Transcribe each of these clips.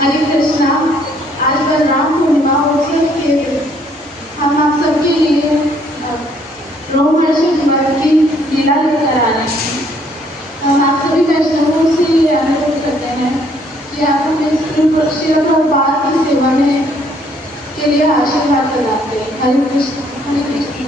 हरे कृष्णा। आज बलराम पूर्णिमा उत्सव के दिन हम आप सबके लिए रोमहर्षि कुमार की लीला लेकर आए हैं। हम आप सभी वैष्णवों से ये अनुरोध करते हैं कि आप हमें शिव प्रभुपाद की सेवा में के लिए आशीर्वाद दिलाते हैं। हरे कृष्ण। हरे कृष्ण।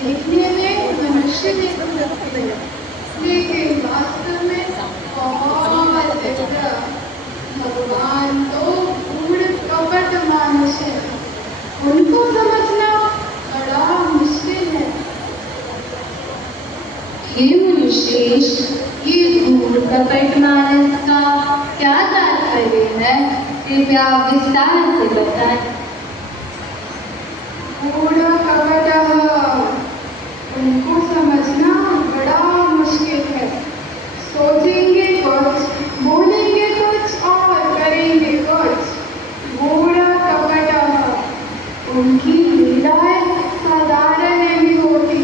देखने में मनुष्य जैसा लगते हैं, लेकिन वास्तव में बहुत बेहतर। भगवान तो गूढ़ कपट मानुष है, उनको समझना बड़ा मुश्किल है। हे मुनिश्रेष्ठ, ये गूढ़ कपट मानस का क्या तात्पर्य है? कृपया विस्तार से बताएं। गूढ़ कपट उनको समझना बड़ा मुश्किल है। सोचेंगे कुछ, बोलेंगे कुछ और करेंगे कुछ। गूढ़ कपट उनकी लीलाएं साधारण नहीं होती।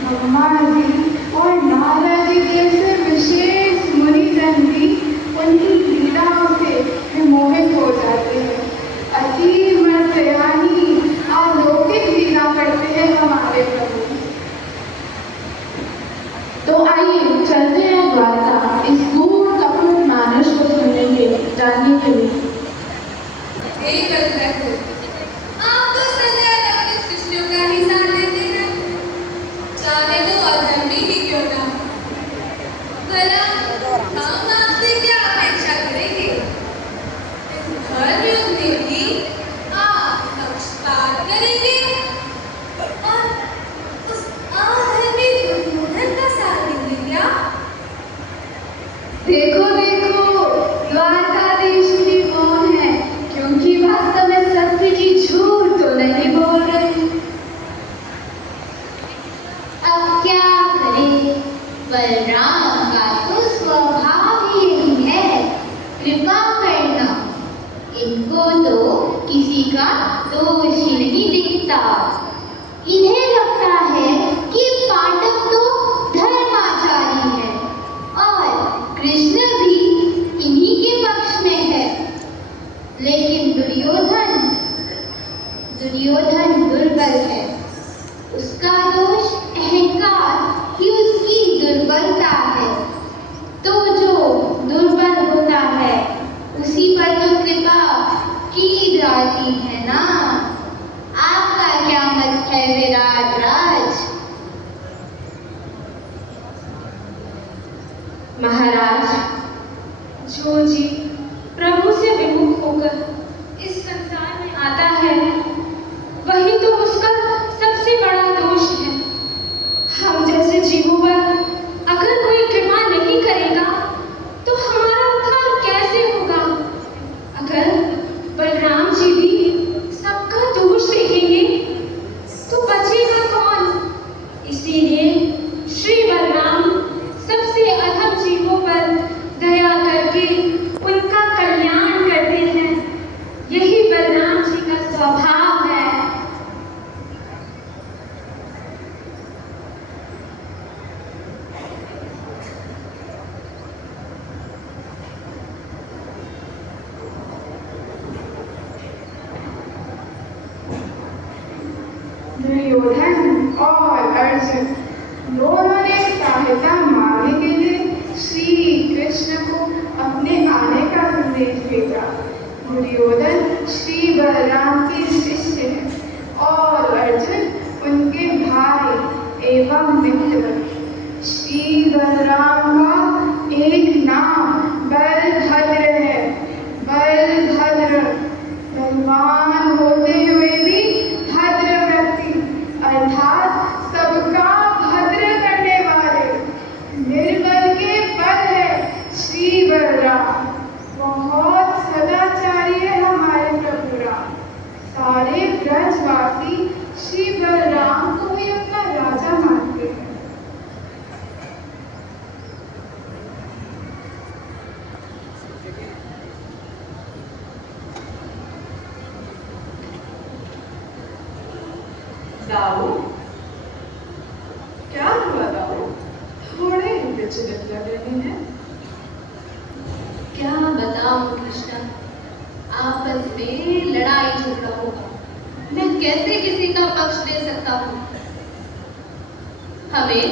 भगवान जी और नारद जी जैसे विशेष मुनिजन भी उनकी लीलाओं से विमोहित हो जाते हैं। अति मर्यानी अलौकिक लीला करते हैं हमारे प्रभु। तो आइए चलते हैं द्वारका, इस गूढ़ कपट मानस को सुनने के लिए, जानने के लिए। आप तो सदैव अपने शिष्यों का ही साथ देते हैं, चाहे वो अधर्मी ही क्यों ना हो। भला हम आपसे क्या अपेक्षा करेंगे? इस धर्म युग में भी आप पक्षपात करेंगे और उस अधर्मी दुर्योधन का साथ देंगे क्या? देखो देखो, द्वारकाधीश भी कौन है, क्योंकि वास्तव में सत्य की झूठ तो नहीं बोल रही। अब क्या करें, बलराम का तो स्वभाव ही यही है, कृपा करना। इनको तो किसी का दोष ही नहीं दिखता। इन्हें लगता है कि पांडव तो धर्माचारी है और कृष्ण भी इन्हीं के पक्ष में है। लेकिन दुर्योधन दुर्बल है। उसका दोष अहंकार ही उसकी दुर्बलता है। तो जो दुर्बल होता है उसी पर तो कृपा की जाती है ना। आपका क्या मत है विराट राज? महाराज, जो जी प्रभु से विमुख होकर इस संसार में आता है, वही तो उसका सबसे बड़ा दोष है। हम जैसे जीवों पर अगर कोई कृपा नहीं करेगा तो हमारा उद्धार कैसे होगा? अगर बलराम जी भी सबका दोष देखेंगे तो बचेगा कौन? इसीलिए श्री बलराम सबसे अधम जीवों पर दया करके उनका कल्याण करते हैं। यही बलराम जी का स्वभाव है। दुर्योधन और अर्जुन दोनों ने सहायता मांगने के लिए श्री कृष्ण को अपने आने का संदेश भेजा। दुर्योधन श्री बलराम के शिष्य हैं और अर्जुन उनके भाई एवं मित्र। श्री बलराम का एक नाम बलभद्र है। बलभद्र बलवान होते हुए भी भद्र व्यक्ति, अर्थात सबका भद्र करने वाले। निर्बल के बल है श्री बलराम। राम, बहुत सदाचारी है हमारे प्रभु राम। सारे ब्रजवासी श्री बलराम को ही अपना राजा मानते हैं। दाऊ, क्या हुआ दाऊ? थोड़े विचलित लग रहे हैं। क्या बताऊं कृष्णा, आपस में लड़ाई झगड़ा होगा, मैं कैसे किसी का पक्ष ले सकता हूँ। हमें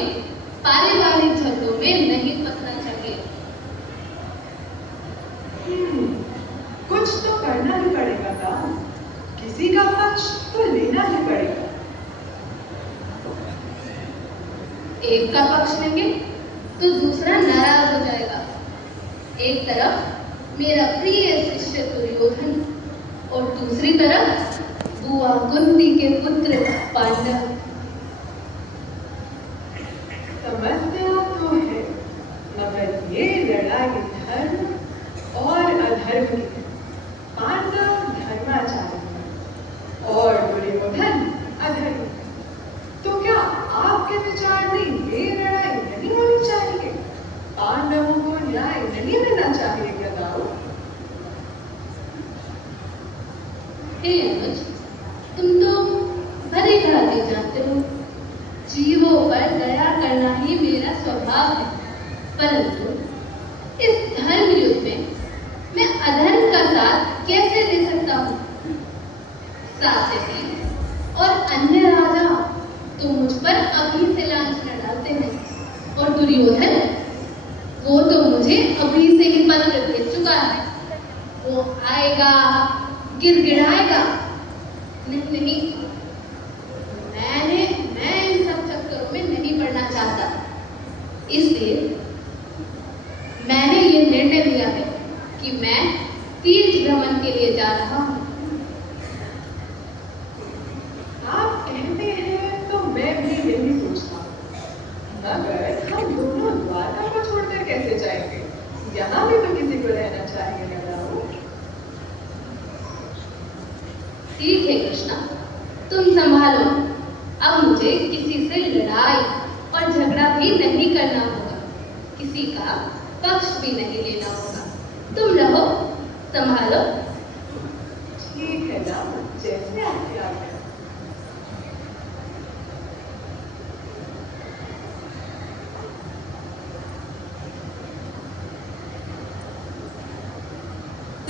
पारिवारिक झगड़ों में नहीं फंसना चाहिए। कुछ तो करना ही पड़ेगा दाऊ, किसी का पक्ष तो लेना ही पड़ेगा। एक का पक्ष लेंगे तो दूसरा नाराज हो जाएगा। एक तरफ मेरा प्रिय शिष्य दुर्योधन और दूसरी तरफ बुआ कुंती के पुत्र पांडव। समस्या तो है, मगर ये लड़ाई धर्म और अधर्म की है। पांडव धर्माचार्य और दुर्योधन अधर्म। तो क्या आपके विचार में ये लड़ाई नहीं होनी चाहिए? पांडवों को न्याय नहीं मिलना चाहिए क्या दाऊ? हे अनुज, तुम तो भली भांति जानते हो, जीवों पर दया करना ही मेरा स्वभाव है। परंतु इस धर्म युद्ध में मैं अधर्म का साथ कैसे दे सकता हूँ? सात्यकी और अन्य राजा तो मुझ पर अभी से लांछना डालते हैं, और दुर्योधन वो तो मुझे अभी से ही पत्र भेज चुका है। वो आएगा, गिड़गिड़ाएगा। नहीं, मैं इन सब चक्करों में नहीं पड़ना चाहता। इसलिए मैंने ये निर्णय लिया है कि मैं तीर्थ भ्रमण के लिए जा रहा हूँ। आप कहते हैं तो मैं भी यही सोचता हूँ, मगर हम दोनों द्वारका को छोड़कर कैसे जाएंगे? यहाँ भी तो किसी को रहना चाहिए ना दाऊ। ठीक है कृष्णा, तुम संभालो। अब मुझे किसी से लड़ाई और झगड़ा भी नहीं करना होगा, किसी का पक्ष भी नहीं लेना होगा। तुम रहो, संभालो। ठीक है दाऊ, जैसे आपकी आज्ञा।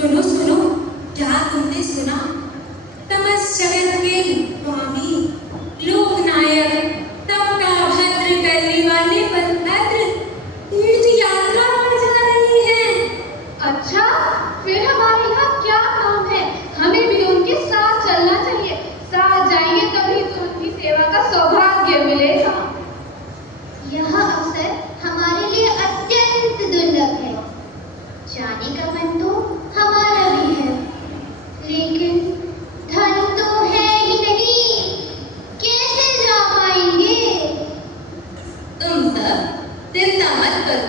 सुनो सुनो, क्या तुमने सुना? तमस जगत के स्वामी लोकनायक सबका भद्र करने वाले बलभद्र तीर्थ यात्रा पर जा रही हैं। अच्छा, फिर हमारे यहाँ क्या काम है? हमें भी उनके साथ चलना चाहिए। साथ जाएंगे तभी तो उनकी सेवा का सौभाग्य मिलेगा। यह अवसर हमारे लिए अत्यंत दुर्लभ है। जाने का मन तो हमारा भी है, लेकिन धन तो है ही नहीं, कैसे जा पाएंगे? तुम सब चिंता मत करो,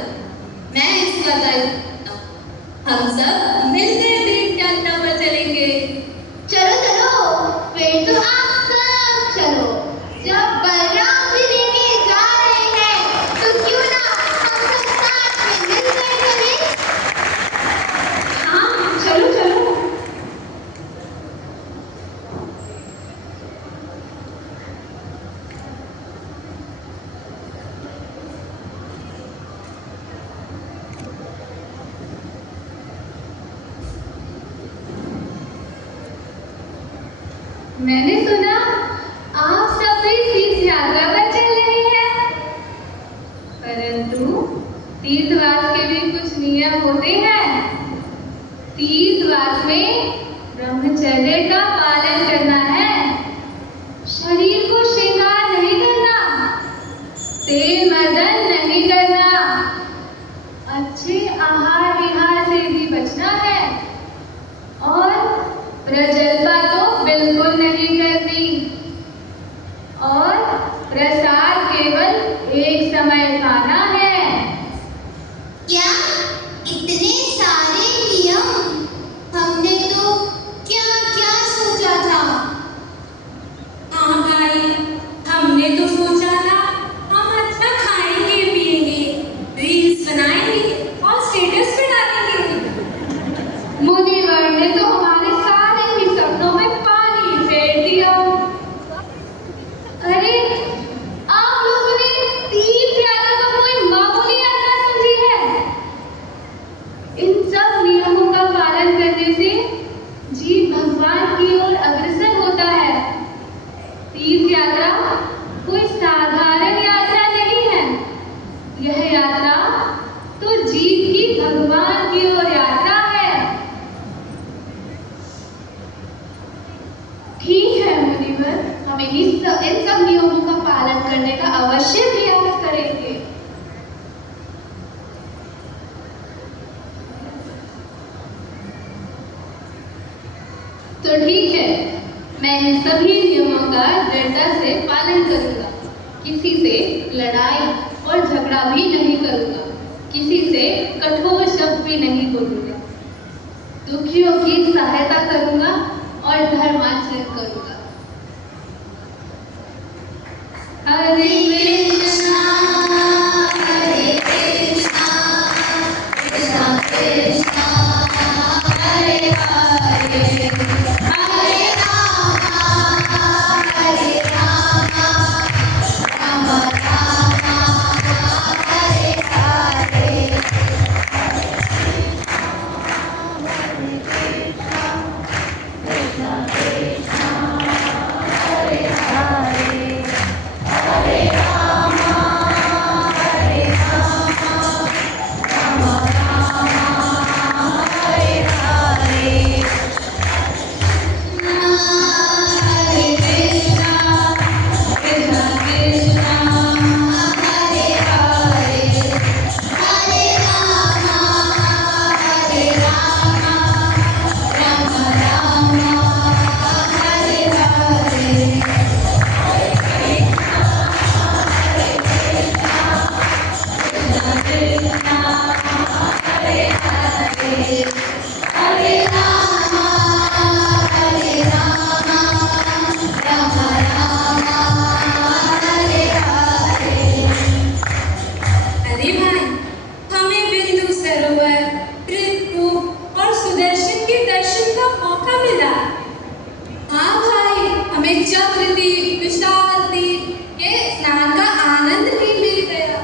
मैं इसका दायित्व लेता हूँ। हम सब मिलकर तीर्थ यात्रा पर चलेंगे। चलो चलो, फिर तो आप सब चलो। जब बलराम जी लेके जा रहे हैं, तो क्यों ना हम सब साथ में मिलकर चलें? हाँ, चलो चलो। मैंने सुना आप सब भी तीर्थ यात्रा पर चल रहे हैं, परंतु तीर्थवास के भी कुछ नियम होते हैं। तीर्थवास में ब्रह्मचर्य का पालन करना है, शरीर को श्रृंगार नहीं करना, तेल मर्दन नहीं करना, अच्छे आहार विहार से भी बचना है, और प्रजल्पा तो बिल्कुल नहीं करनी, और प्रसाद केवल एक समय खाना है। क्या इतने पालन करने से जीव भगवान की ओर अग्रसर होता है। तीर्थ यात्रा कोई साधारण यात्रा नहीं है। यह यात्रा तो जीव की भगवान की ओर यात्रा है। ठीक है मुनिवर, हम इन सब नियमों का पालन करने का अवश्य प्रयास करेंगे। तो ठीक है, मैं इन सभी नियमों का दृढ़ता से पालन करूंगा। किसी से लड़ाई और झगड़ा भी नहीं करूंगा, किसी से कठोर शब्द भी नहीं बोलूंगा, दुखियों की सहायता करूंगा और धर्माचरण करूंगा। हरे कृष्णा हरे कृष्णा कृष्णा कृष्णा हरे हरे हरे राम हरे राम राम राम हरे हरे। अरे भाई, हमें बिंदु सरोवर, त्रिकूट और सुदर्शन के दर्शन का मौका मिला। हाँ भाई, हमें चक्रदीप, विशाल दीप के स्नान का आनंद भी मिल गया।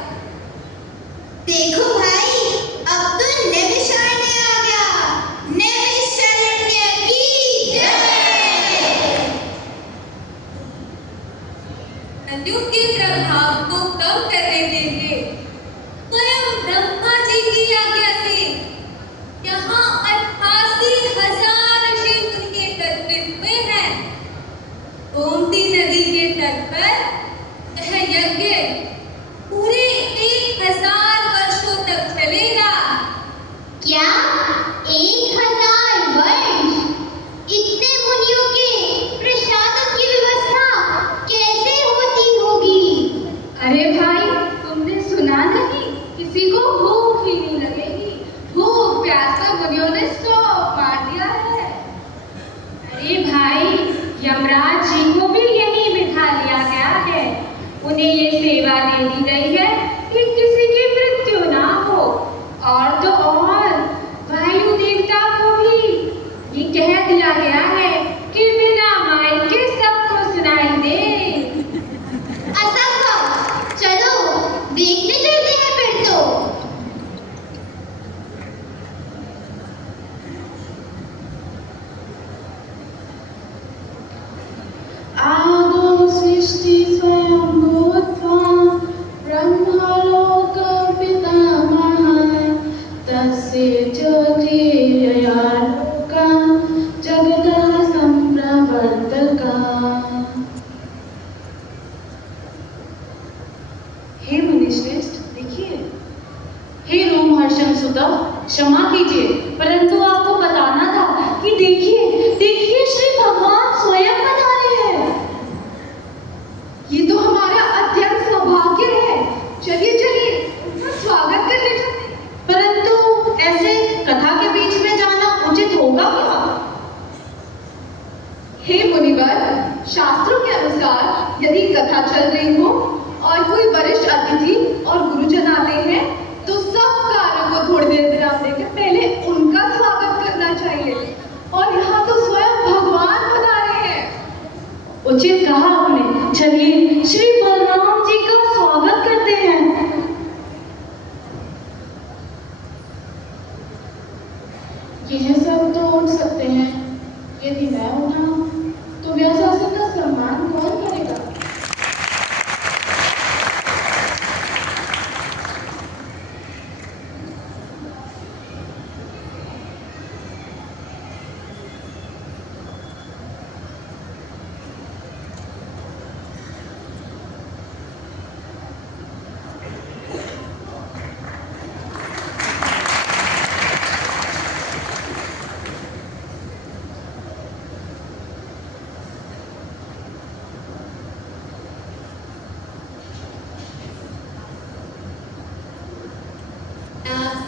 देखो भाई, अब तो नैमिषारण्य आ गया। नैमिषारण्य की जय। कलयुग के प्रभाव को कम करने के लिए स्वयं ब्रह्मा जी की आज्ञा से यहाँ 88,000 ऋषि उनके तत्व हुए हैं। गोमती नदी के तट पर यह यज्ञ पूरे 1000 वर्षों तक चलेगा। क्या 1000 वर्ष? इतने मुनियों के प्रसादों की व्यवस्था कैसे होती होगी? अरे भाई, तुमने सुना नहीं? किसी को भूख ही नहीं लगेगी। भूख प्यास का मुनियों ने सब मार दिया है। अरे भाई, यमराज जी को भी यही बिठा लिया गया है। उन्हें ये सेवा दे दी गई है कि किसी की मृत्यु ना हो। और तो और वायु देवता को भी ये कह दिया गया है कि बिना माइक के सबको सुनाई दे। असंभव। चलो देखने चलते हैं फिर तो। आदौ सृष्टि स्वयं भूत्वा ब्रह्मलोक पितामहः तस्य च क्रियया लोका जगतः सम्प्रवर्तका। हे मुनिश्रेष्ठ, देखिए। हे रोमहर्षण सुतः, क्षमा कीजिए, परंतु आपको बताना था कि देखिए देखिए श्री भगवान स्वयं पधारे हैं। ये तो हमारा अत्यंत सौभाग्य है। चलिए चलिए, उनका स्वागत करने चलते हैं। परंतु ऐसे कथा के बीच में जाना उचित होगा क्या? हे मुनिवर, शास्त्रों के अनुसार यदि कथा चल रही हो और कोई वरिष्ठ अतिथि और गुरुजन आते हैं तो सब कार्यों को थोड़ी देर विराम देकर पहले उनका स्वागत करना चाहिए। और यहाँ तो स्वयं भगवान पधारे हैं। उचित कहा आपने। चलिए श्री बलराम जी का स्वागत करते हैं। यह सब तो उठ सकते हैं, यदि मैं उठा तो व्यासासन का सम्मान कौन करेगा?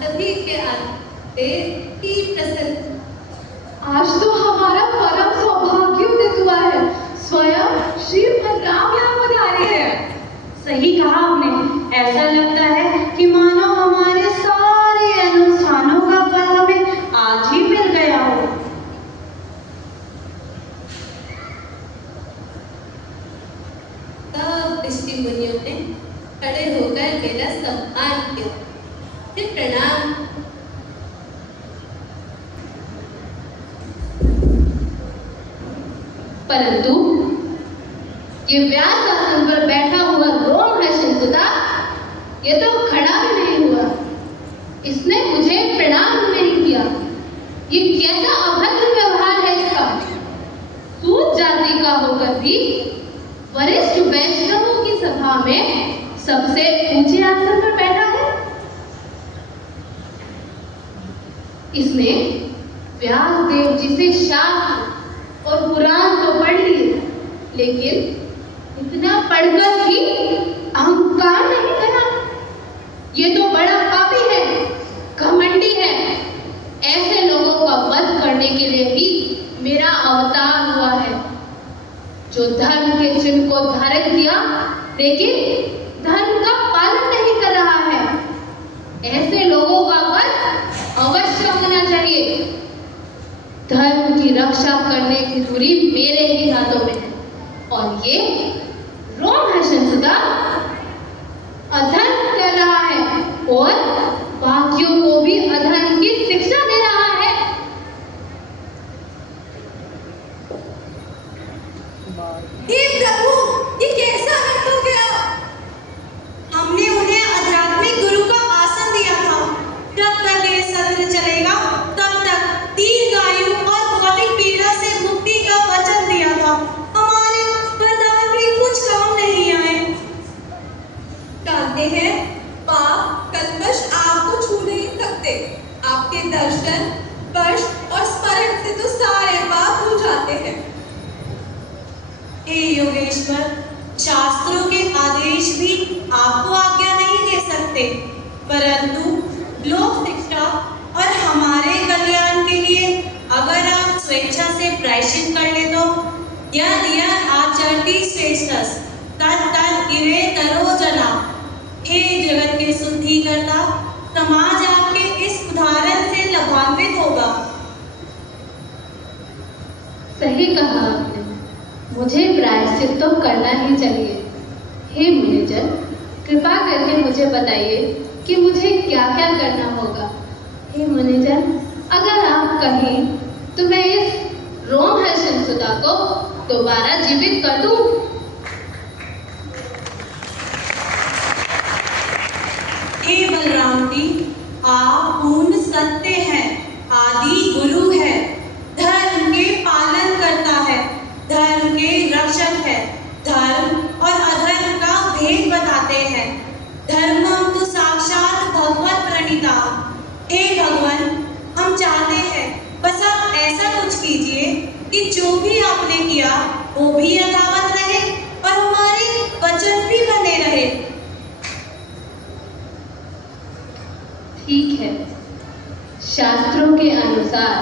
सभी के आते ही प्रसन्न। आज तो हमारा परम सौभाग्य उदित हुआ है। स्वयं श्री बलराम यहाँ पधारे हैं। सही कहा आपने। ऐसा लगता है कि मानो हमारे सारे अनुष्ठानों का फल हमें आज ही मिल गया हो। तब ऋषि मुनियों ने खड़े होकर मेरा सम्मान किया, फिर प्रणाम। परंतु ये व्यास आसन पर बैठा हुआ रोमहर्षणसुता, ये तो खड़ा भी नहीं हुआ। इसने मुझे प्रणाम नहीं किया। ये कैसा अभद्र व्यवहार है इसका? सूत जाति का होकर भी वरिष्ठ वैष्णवों की सभा में सबसे ऊंचे आसन पर बैठा है। इसने व्यास देव जी से शास्त्र और पुराण तो पढ़ लिए, लेकिन इतना पढ़कर भी अहंकार नहीं करा। ये तो बड़ा पापी है, घमंडी है। ऐसे लोगों का वध करने के लिए ही मेरा अवतार हुआ है, जो धर्म के चिन्ह को धारण किया लेकिन धर्म का पालन नहीं कर रहा है। ऐसे लोगों का वध अवश्य होना चाहिए। धर्म की रक्षा करने की धुरी मेरे ही हाथों में है, और ये रोमहर्षणसुता अधर्म कर रहा है और बाकियों को भी अधर्म की शिक्षा दे रहा है। हे प्रभु, ये कैसा अर्थ हो गया? हमने उन्हें आध्यात्मिक गुरु का आसन दिया था। जब तक ये सत्र चलेगा तब तक दीर्घायु और भौतिक पीड़ा से मुक्ति का वचन दिया था। हमारे वरदान भी कुछ काम नहीं आए। जानते हैं, पाप कल्मश आपको छू नहीं सकते। आपके दर्शन, स्पर्श और स्मरण से तो सारे पाप धुल जाते हैं। हे योगेश्वर, शास्त्रों के आदेश भी आपको आज्ञा नहीं दे सकते, परंतु लोक शिक्षा और हमारे कल्याण के लिए अगर आप स्वेच्छा से प्रायश्चित कर ले तो यह दिया आचरती श्रेष्ठस तत् इवे तरो जना। हे जगत के शुद्धिकर्ता, समाज आपके इस उदाहरण से लाभान्वित होगा। सही कहा आपने, मुझे प्रायश्चित तो करना ही चाहिए। हे मुनिजन, कृपा करके मुझे बताइए कि मुझे क्या क्या करना होगा। हे मुनिजन, अगर आप कहें तो मैं इस रोमहर्षणसुता को दोबारा जीवित कर दूं। हे बलराम जी, आप पूर्ण सत्य हैं, आदि गुरु है, धर्म के पालन करता है, धर्म के रक्षक है, धर्म और अधर्म का भेद बताते हैं। धर्मम तो साक्षात भगवत प्रणीता। हे भगवान, हम चाहते हैं बस आप ऐसा कुछ कीजिए कि जो भी आपने किया वो भी यथावत रहे और हमारे वचन भी बने रहे। ठीक है, शास्त्रों के अनुसार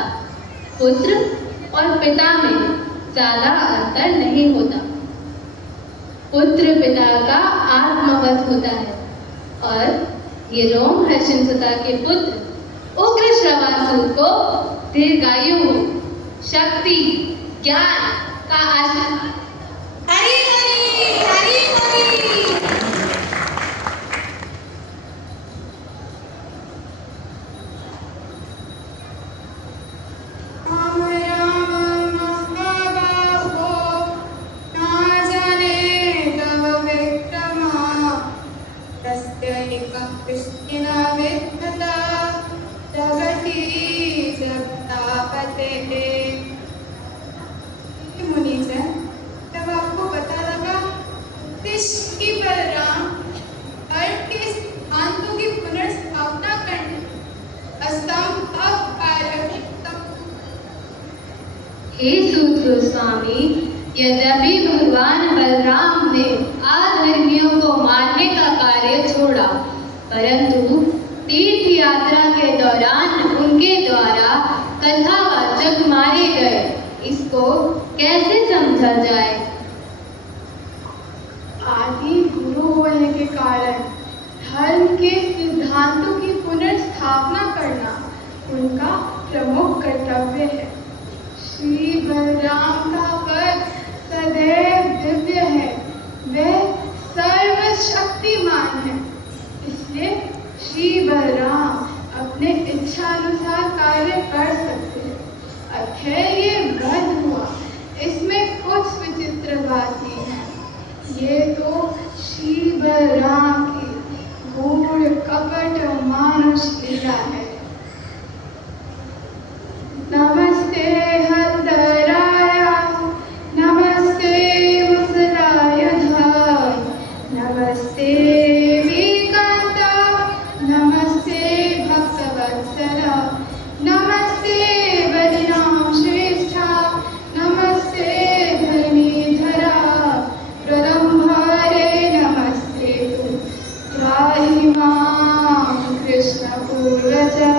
पुत्र और पिता में ज्यादा अंतर नहीं होता। पुत्र पिता का आत्मवत होता है और ये रोमहर्षणसुता के पुत्र उग्र श्रवासुर को दीर्घायु, शक्ति, ज्ञान का आशीर्वाद। हरि हरि हरि हरि। हे सूत गोस्वामी, यद्यपि भगवान बलराम ने अधर्मियों को मारने का कार्य छोड़ा, परंतु तीर्थ यात्रा के दौरान उनके द्वारा कथावाचक मारे गए। इसको कैसे समझा जाए? आदि गुरु होने के कारण धर्म के सिद्धांतों की पुनर्स्थापना करना उनका प्रमुख कर्तव्य है। श्री बलराम का पद सदैव दिव्य है, वह सर्वशक्तिमान है, इसलिए श्री बलराम अपने इच्छानुसार कार्य कर सकते हैं। अथर्य वध हुआ, इसमें कुछ विचित्र बात नहीं है। ये तो श्री बलराम की गूढ़ कपट मानुष लीला है। नमस्ते हंतराय, नमस्ते मुसलायुधाय, नमस्ते विकांता, नमस्ते भक्तवत्सला, नमस्ते बलिनाम श्रेष्ठा, नमस्ते धर्मीधरा, प्रलंभारे नमस्ते तु, त्राहि मां कृष्ण पूर्वजा।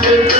Good.